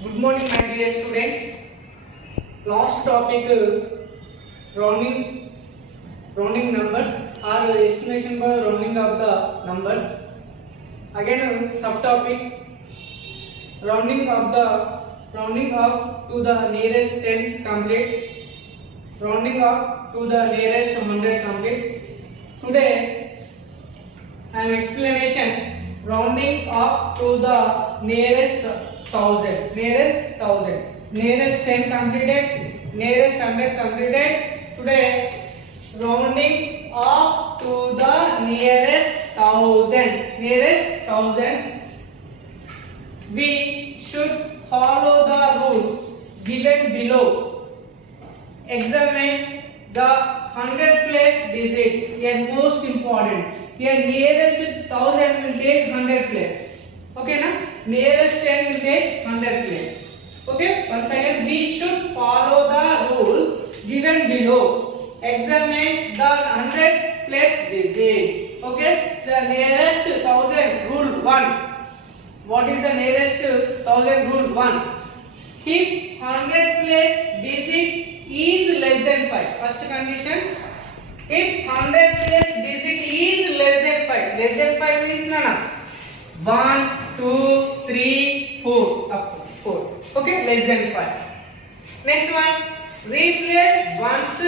Good morning, my dear students. Last topic rounding numbers or estimation by rounding of the numbers. Again, subtopic rounding of to the nearest 10 complete, rounding up to the nearest 100 complete. Today, I am explanation rounding up to the nearest 1000, nearest 10 completed, nearest 100 completed. Today, rounding up to the nearest thousands. We should follow the rules given below. Examine the 100 place digit. Here most important. Here nearest 1000 will take 100 place. Okay na? Nearest 10 will take 100 place. Okay. Once again, we should follow the rules given below. Examine the 100 place digit. Okay. The nearest 1000 rule 1. What is the nearest 1000 rule 1? If 100 place digit is less than 5. First condition. If 100 place digit is less than 5. Less than 5 means nana. 1, 2, 3, 4. Up to 4. Okay, less than 5. Next one. Replace ones,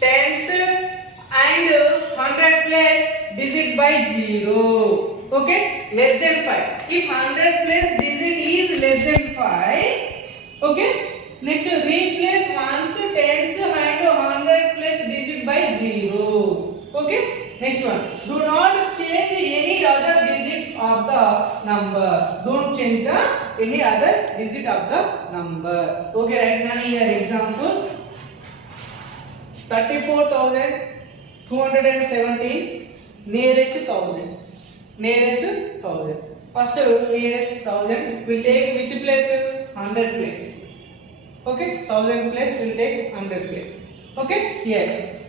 tens and 100 place digit by 0. Okay, less than 5. If 100 place digit is less than 5. Okay. Next, replace ones, tens and 100 place digit by 0. Okay. Next one. Do not change any other digit of the number. Don't change any other digit of the number. Okay, right now here example. 34,217 nearest 1000. Nearest 1000. First nearest 1000 will take which place? 100 place. Okay, 1000 place will take 100 place. Okay, here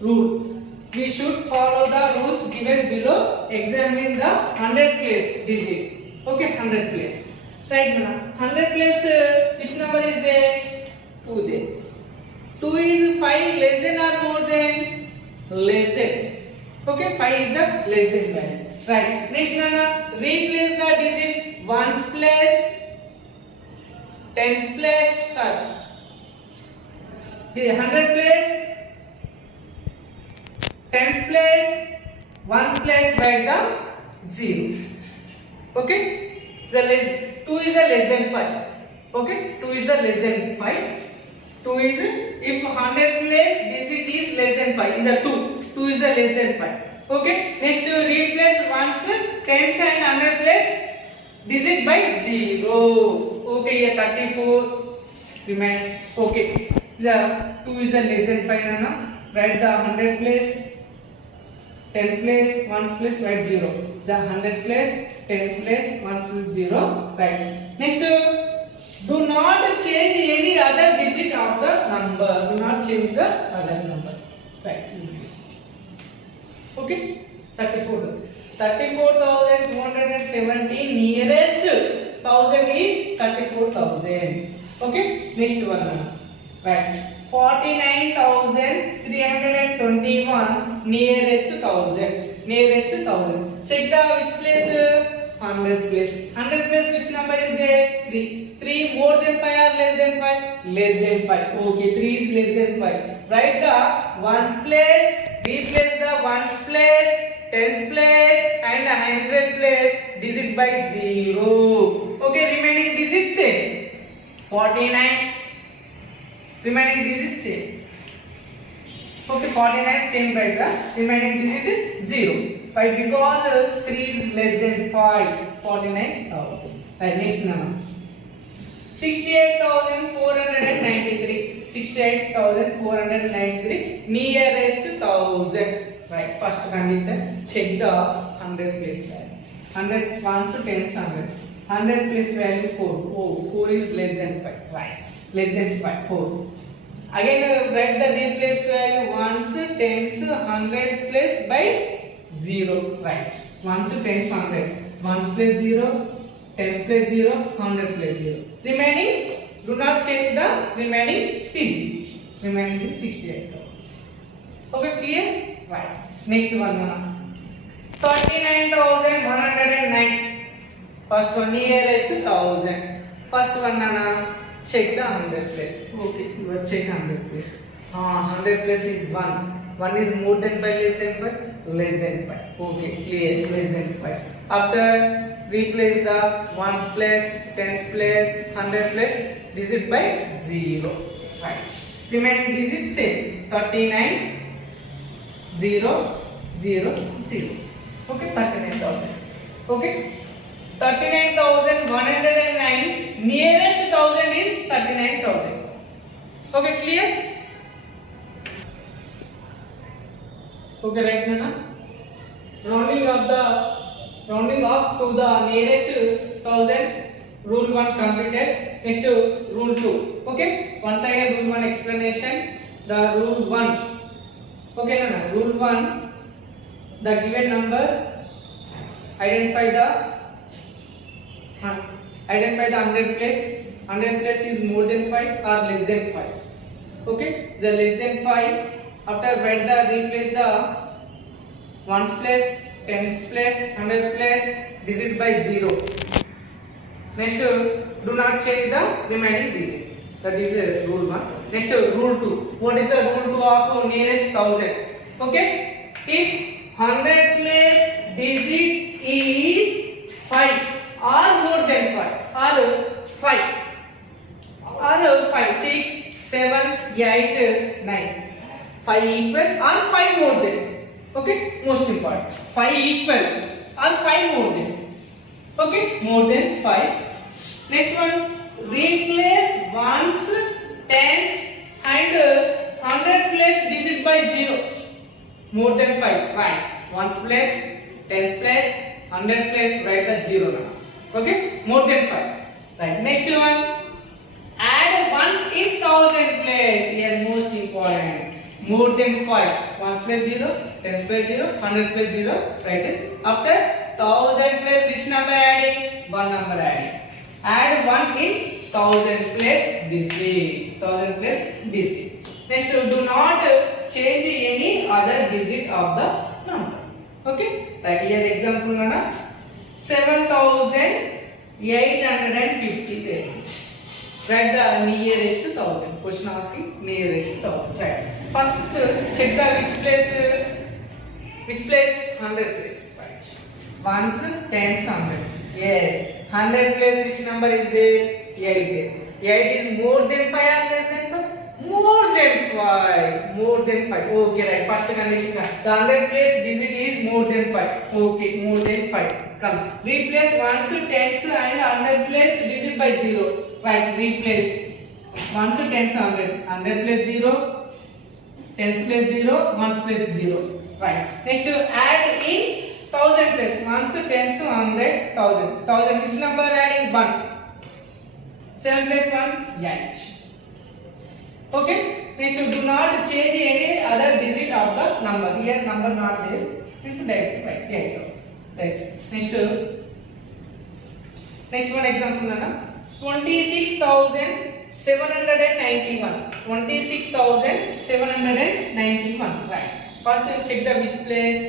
rule. We should follow the rules given below. Examine the 100 place digit. Okay, 100 place. Right now, 100 place which number is there? 2 there. 2 is 5 less than or more than? Less than. Okay, 5 is the less than value. Right. Next nana, replace the digits ones place, tens place, sorry. The 100 place, tens place, ones place by the 0. Okay. The 2 is the less than 5. Okay. 2 is the less than 5. 2 is if 100 place digit is less than 5 is a 2. 2 is the less than 5. Okay. Next replace ones, tens and 100 place digit by 0. Okay. Here 34 remain. Okay. The 2 is the less than 5 nana. Write the 100 place, 10 place, 1 place, write 0. The 100 place, 10 place, 1 place, 0. Right. Next, do not change any other digit of the number. Do not change the other number. Right. Okay. 34,217 nearest 1000 is 34,000. Okay. Next one. Right. 49,321 nearest 1000. Nearest 1000. Check the which place? 100 place. 100 place which number is there? 3. 3 more than 5 or less than 5? Less than 5. Okay, 3 is less than 5. Write the ones place, replace the ones place, tens place and 100 place digit by 0. Okay, remaining digits same. 49. Remaining digits same. Okay, 49 same, right? The remaining digit 0. Why? Because 3 is less than 5. 49,000. Right, next number. 68,493. 68,493 nearest 1000. Right, first condition. Check the 100 place value. 100 ones, tens, 100. 100 place value 4. Oh, 4 is less than 5. Right. Less than 5, 4. Again, write the replace value ones, tens, 100 place by 0. Right. Ones, tens, 100. Ones place 0, tens place 0, 100 place 0. Remaining, do not change the remaining digit. Remaining is 68. Okay, clear? Right. Next one, 39,109. First one nearest to 1000. First one, check the 100 place. Okay, you will check 100 place. 100 place is 1. 1 is more than 5, less than 5, less than 5. Okay, clear, less than 5. After replace the ones place, tens place, 100 place, digit by 0. Right. Remaining digit same. 39, 0, 0, 0. Okay, 39,000. Okay. 39,109. Nearest 1000 is 39,000. Okay, clear? Okay, right now, rounding up to the nearest 1000. Rule 1 completed. Next rule 2. Okay. Once again rule 1 explanation. The rule 1. Okay, rule 1. The given number. Identify the 100 place. 100 place is more than 5 or less than 5. Okay. The less than 5. After write the replace the ones place, tens place, 100 place, digit by 0. Next, do not change the remaining digit. That is rule 1. Next, rule 2. What is the rule 2 of nearest 1000? Okay. If 100 place digit is 5 or more than 5 or 5 or 5, 6, 7, 8, 9. 5 equal or 5 more than. Okay, most important. 5 equal or 5 more than. Okay, more than 5. Next one, replace ones, tens and 100 place digit by 0. More than 5, right? Ones place, tens place, 100 place, write the 0 now. Okay, more than 5. Right. Next one, add 1 in 1000 place. Here most important. More than 5. Ones place 0, tens place 0, 100 place 0. Write it. After 1000 place, which number adding? One number adding. Add 1 in 1000 place digit. 1000 place digit. Next, do not change any other digit of the number. Okay. Right. Here example 7,850 there. Write the nearest 1000. Question asking nearest 1000. Right. First, check the which place 100 place. Right. Ones, tens, 100. Yes. 100 place which number is there? 8 there. 8 is more than 5 or less than 5? More than 5. More than 5. Okay, right. First condition. The 100 place digit is more than 5. Okay, more than 5. Come. Replace ones, tens and 100 place digit by 0. Right. Replace ones, tens, 100. 100 place 0. Tens place 0. Ones place 0. Right. Next, add in 1000 place. Ones, tens, 100, 1000. 1000 which number adding? 1. 7 plus 1, 8. Okay. Next, do not change any other digit of the number. Here number not there. This is direct. Right. 8. Right. Next one example 26,791. 26,791. Right. First check the which place.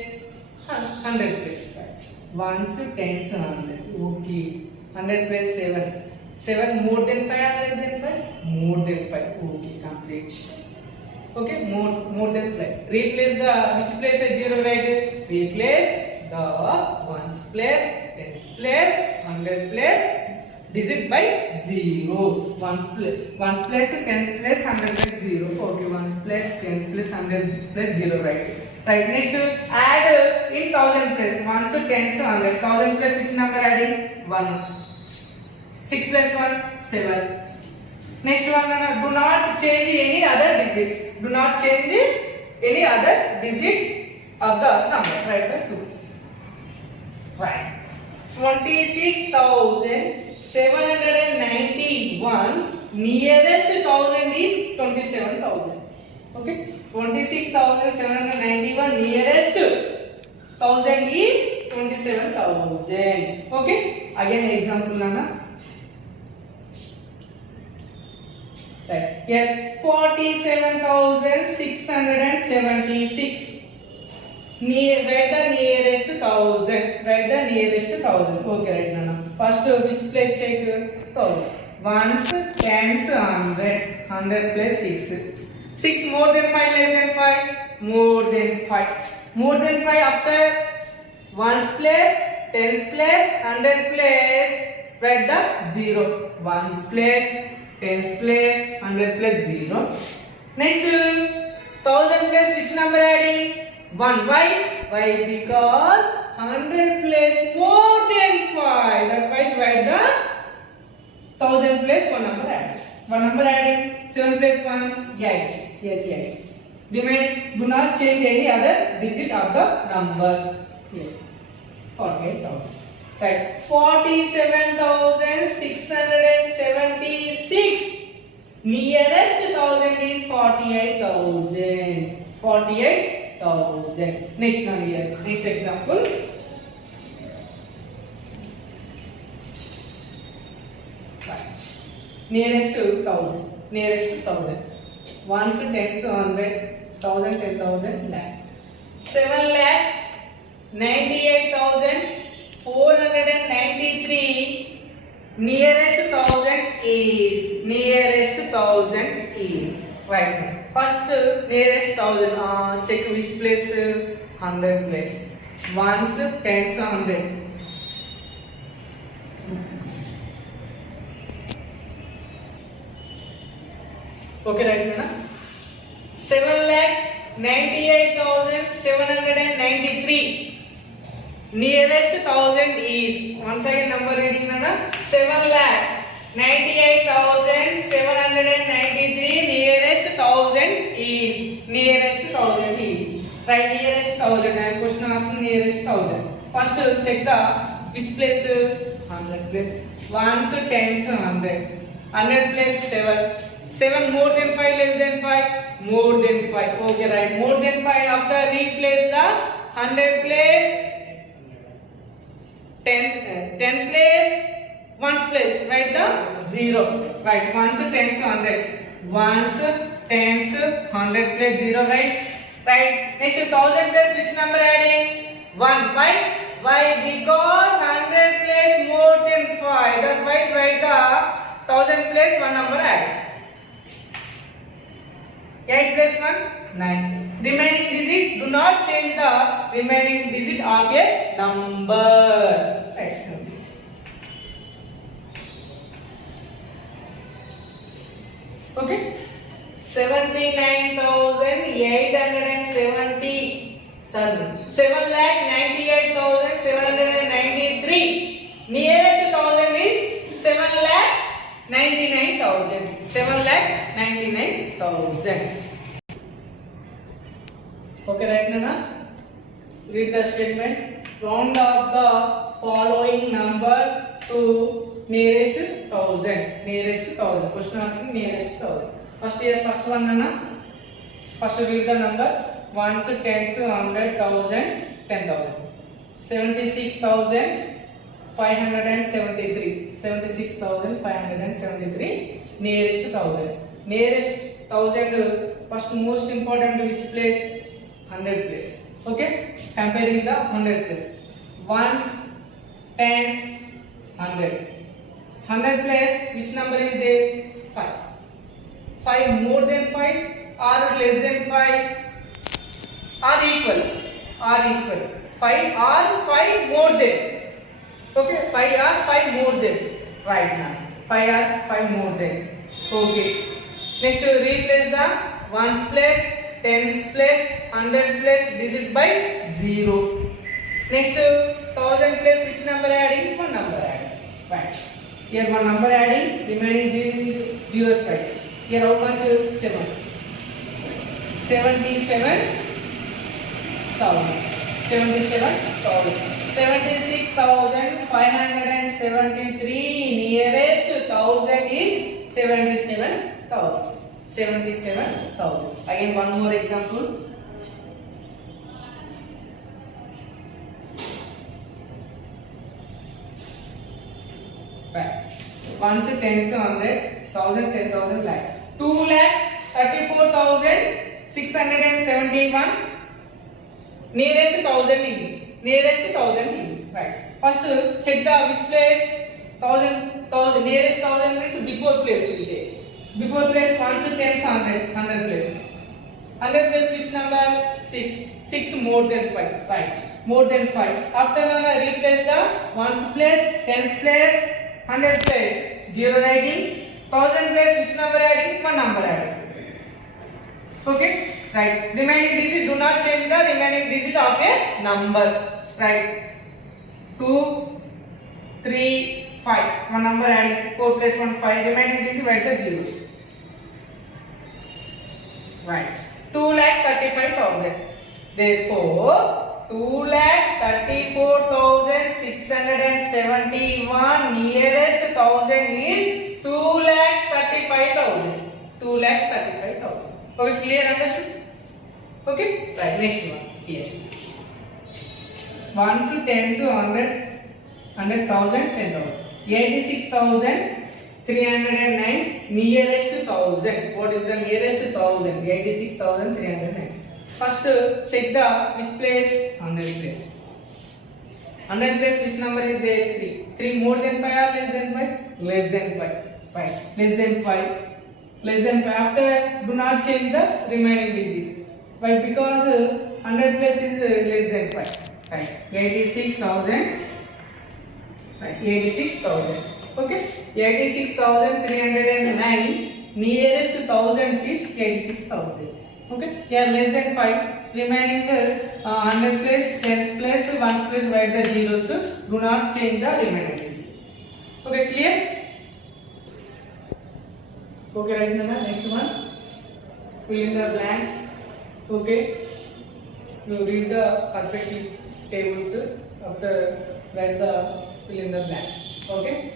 100 place. Right. Ones, tens, 100. Okay. 100 place 7. 7 more than 5 or less than 5? More than 5. Okay, complete. Okay, more than 5. Replace the which place is 0, right? Replace the ones place, tens place, 100 place, digit by 0. Ones place, tens place, 100 place 0. Okay, ones place, tens place, 100 place 0, right? Right. Next, add in 1000 place. Ones, tens, 100. 1000 place which number adding? 1. 6 plus 1, 7. Next one, do not change any other digit. Do not change any other digit of the number. Write the 2. Right. 26,791. Nearest 1000 is 27,000. Okay. 26,791. Nearest 1000 is 27,000. Okay. Again example, Right. Here 47,676. Write the nearest thousand. Write the nearest thousand. Okay, right now. First, which place check? Thousand. Ones, tens, hundred. 100 plus 6. 6 more than 5, less than 5. More than 5. More than 5 after ones place, tens place, 100 place. Write the 0. Ones place, tens place, 100 plus 0. Next, 1000 plus which number adding? 1. Why? Why? Because 100 plus more than 5. That why write the 1000 plus one number adding. One number adding 7 plus 1 8. Here 8. Remaining, do not change any other digit of the number. Here 48,000. Right. 47,676. Nearest thousand is 48,000. 48,000. Next one here. Next example. Right. Nearest to 1000. Nearest to 1000. Ones, tens, 100, 1000, 10,000, lakh. 7 lakh 98,493. Nearest 1000 is. Nearest 1000 is. Right. First nearest 1000. Check which place? 100 place. Ones, tens, 100. Okay, right now. 7,98,793. Nearest 1000 is. Once again number reading nana. 7,98,793. Nearest 1000 is. Nearest 1000 is. Right, nearest 1000. I am question asking nearest 1000. First check the which place? 100 place. Ones, tens, 100. 100 place 7. 7 more than 5, less than 5. More than 5. Okay, right. More than 5 after replace the 100 place. 10 place. Ones place. Write the 0. Right. Ones, tens, 100. Ones, tens, 100 place 0. Right. Right. Next 1000 place which number adding? 1. Why? Why? Because 100 place more than 5. That why write the 1000 place one number adding. 8 plus 1, 9. Remaining digit, do not change the remaining digit of a number. Right, simply. Okay. 79,870. 7,98,793. Nearest 1000 is 7,99,000. 7,99,000. Okay, right now. Read the statement. Round up the following numbers to nearest 1000. Nearest 1000. Question asking nearest 1000. First here, first one nana. First read the number. Ones, tens, 100, 1000, 10,000. 76,573. 76,573. Nearest 1000. Nearest 1000. First most important which place? 100 place. Okay. Comparing the 100 place. Ones, tens, 100. 100 place which number is there? 5. 5 more than 5 or less than 5 or equal? Or equal. 5 or 5 more than. Okay, 5 or 5 more than. Right now. 5 or 5 more than. Okay. Next, replace the ones place, tens place, 100 place digit by 0. Next, 1000 place which number adding? One number adding. Right. Here one number adding, remaining zeros right. Here how much? 7. 77,000. 77,000. 76,573. Nearest 1000 is 77,000. 77,000. Again one more example. Right. Ones, tens, 100, 1000, 10,000 lakh. 2,34,671. Nearest 1,000 is right. First check the which place 1,000 nearest 1,000 means before place will take. Before place ones tens 100 place. 100 place which number 6 more than 5 right. More than 5. After that replace the ones place, tens place, 100 place 0 writing, 1,000 place which number adding, one number adding. Okay, right. Remaining digit, do not change the remaining digit of a number. Right. 2, 3, 5. One number adding. 4 plus 1 5. Remaining digit write the zeros. Right. 2,35,000. Therefore, 2,34,671 nearest 1,000 is 2,35,000. 2,35,000. Okay, clear, understood? Okay, right. Next one. Yes. Ones to tens to 100, 100,000, 10,000. 86,309 nearest to 1,000. What is the nearest to 1,000? 86,309. First check the which place 100 place. 100 place which number is there? 3. 3 more than 5 or less than 5? Less than 5. Right. Less than 5. Less than 5. After do not change the remaining digit. Why? Because 100 place is less than 5. Right. 86,000. Right. 86,000. Okay. 86,309 nearest to 1,000 is 86,000. Okay. Here less than 5. Remaining 100 place, 10 place, 1 place write the zeros. Do not change the remaining digit. Okay. Clear? Okay. Right now next one. Fill in the blanks. Okay. You read the perfect tables. After write the fill in the blanks. Okay.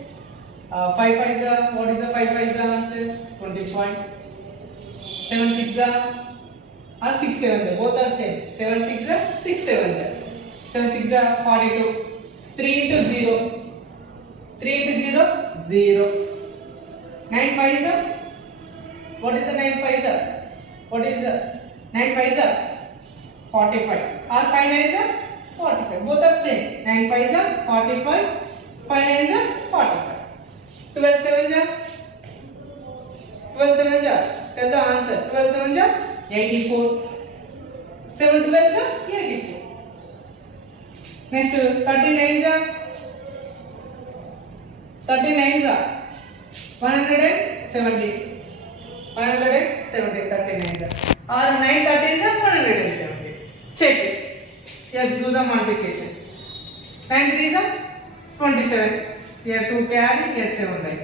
5 5 is the what is the 5 5 is the answer? 20. 7 6 the or 6 7 both are same. 7 6 the 6 7 the 7 6 the 42. 3 into 0. 3 into 0 0. 9 5 is the what is the 9 5 is the what is the 9 5 is the 45 or 5 9 is the 45. Both are same. 9 5 is the 45. 5 9 is the 45. 12 7 ja 12 7 ja tell the answer. 12 7 ja 84. 7 12 ja 84. Next 39 ja 39 ja 170. 170 39 ja or 9 13 ja 170. Check it. Yes, do the multiplication. 9 3 ja 27. Here 2 carry, here 7 right.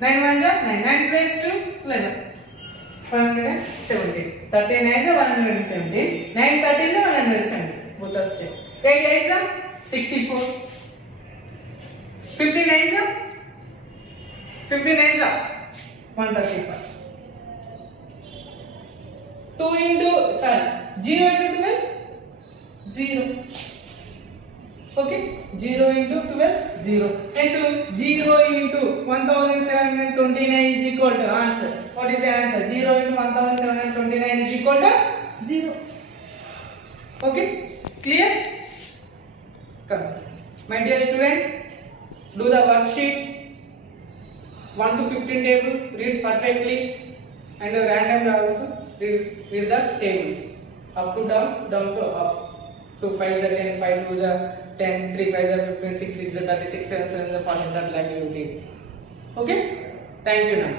9 1 ja 9. 9 plus 2 11. 170. 39 ja 170. 9 13 ja 170. Both are same. 8 8 ja 64. 59 ja 135. 2 into 0 into 12 0. Okay, 0 into 12 0. Next 0 into 1729 is equal to answer. What is the answer? 0 into 1729 is equal to 0. Okay, clear? Come, my dear student, do the worksheet 1 to 15 table, read perfectly, and randomly also read the tables up to down, down to up. 2 5 is 10, 5 2 is 10, 3 5 is 15, 6 6 is 36, 7 7 is 40, that like you read. Okay, thank you now.